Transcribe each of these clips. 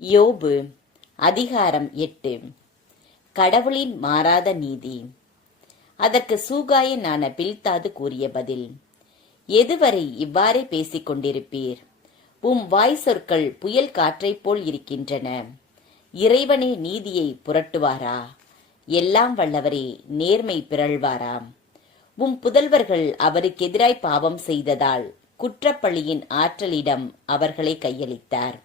யோபு அதிகாரம் 8. கடவுளின் மாறாத நீதி. அதற்கு சூகாயனான பில்தாது கூறிய பதில்: எதுவரை இவ்வாறே பேசிக் கொண்டிருப்பீர்? உம் வாய் சொற்கள் புயல் காற்றைப் போல் இருக்கின்றன. இறைவனே நீதியை புரட்டுவாரா? எல்லாம் வல்லவரே நேர்மை பிறழ்வாராம். உம் புதல்வர்கள் அவருக்கெதிராய் பாவம் செய்ததால் குற்றப்பழியின் ஆற்றலிடம் அவர்களை கையளித்தார்.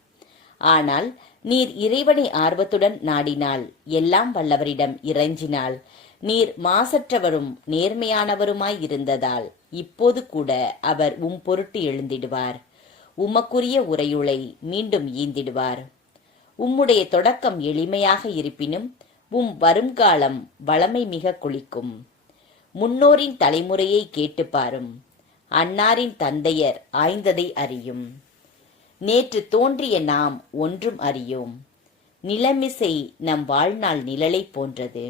ஆனால் நீர் இறைவனை ஆர்வத்துடன் நாடினால், எல்லாம் வல்லவரிடம் இறைஞ்சினால், நீர் மாசற்றவரும் நேர்மையானவருமாயிருந்ததால் இப்போது கூட அவர் உம் பொருட்டு எழுந்திடுவார். உமக்குரிய உரையுளை மீண்டும் ஈந்திடுவார். உம்முடைய தொடக்கம் எளிமையாக இருப்பினும் உம் வருங்காலம் வளமை மிக கொளிக்கும். முன்னோரின் தலைமுறையை கேட்டு பாரும். அன்னாரின் தந்தையர் ஆய்ந்ததை அறியும். நேற்று தோன்றிய நாம் ஒன்றும் அறியோம். நிலமிசை நம் வாழ்நாள் நிழலை போன்றது.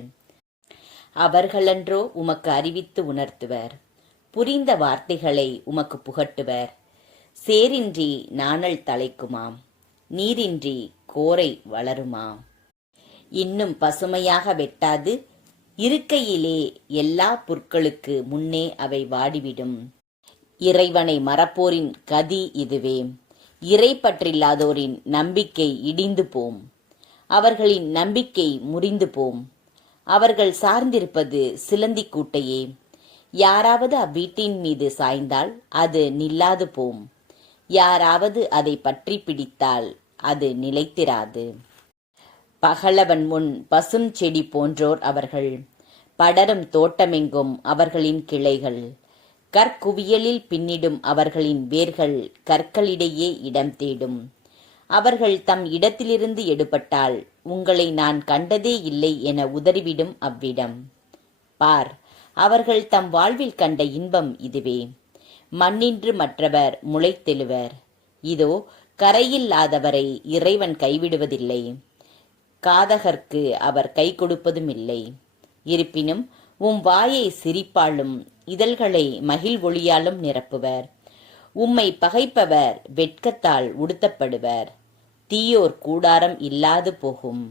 அவர்களன்றோ உமக்கு அறிவித்து உணர்த்துவர். புரிந்த வார்த்தைகளை உமக்கு புகட்டுவர். சேரின்றி நாணல் தலைக்குமாம், நீரின்றி கோரை வளருமாம். இன்னும் பசுமையாக வெட்டாது இருக்கையிலே எல்லா புற்களுக்கு முன்னே அவை வாடிவிடும். இறைவனை மறப்போரின் கதி இதுவே. இறை பற்றில்லாதோரின் நம்பிக்கை இடிந்து போம். அவர்களின் நம்பிக்கை முறிந்து போம். அவர்கள் சார்ந்திருப்பது சிலந்தி கூட்டையே. யாராவது அவ்வீட்டின் மீது சாய்ந்தால் அது நில்லாது போம். யாராவது அதை பற்றி பிடித்தால் அது நிலைத்திராது. பகலவன் முன் பசும் செடி போன்றோர் அவர்கள். படரும் தோட்டமெங்கும் அவர்களின் கிளைகள். கற்குவியலில் பின்னிடும் அவர்களின் வேர்கள் கற்களிடையே இடம் தேடும். அவர்கள் தம் இடத்திலிருந்து எடுபட்டால் உங்களை நான் கண்டதே இல்லை என உதறிவிடும் அவ்விடம். பார், அவர்கள் தம் வாழ்வில் கண்ட இன்பம் இதுவே. மண்ணின்று மற்றவர் முளைத்தெழுவர். இதோ, கரையில்லாதவரை இறைவன் கைவிடுவதில்லை. காதகர்க்கு அவர் கை கொடுப்பதுமில்லை. இருப்பினும் உம் வாயை சிரிப்பாலும் இதழ்களை மகிழ்வொளியாலும் நிரப்புவர். உம்மை பகைப்பவர் வெட்கத்தால் உடுத்தப்படுவர். தீயோர் கூடாரம் இல்லாது போகும்.